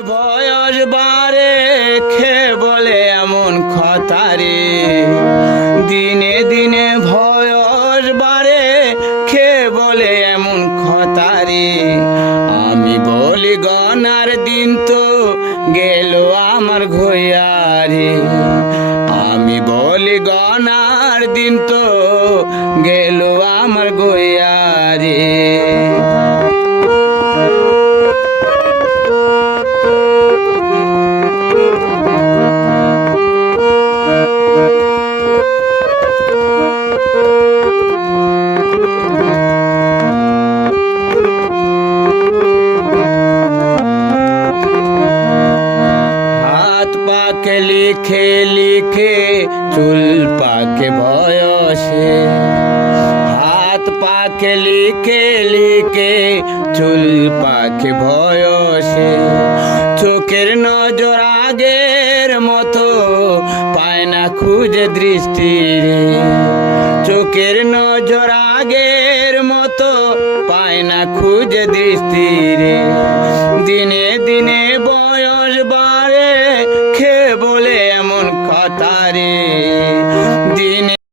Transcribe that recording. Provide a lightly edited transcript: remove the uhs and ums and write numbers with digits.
বয়স বারে খে বলে এমন খতারে, দিনে দিনে বয়স বারে খে বলে এমন খতারে। আমি বলি গনার দিন তো গেল আমার ঘয়ারে, আমি বলি গনার দিন তো গেল আমার ঘয়ারে। পাকে লিখে লিখে চুল পাকে বয়সে, হাত পাকে লিখে লিখে চুল পাকে বয়সে। চোখের নজর আগের মতো পায় না খুঁজে দৃষ্টি রে, চোখের নজর আগের মতো পায় না খুঁজে দৃষ্টি রে। দিনে দিনে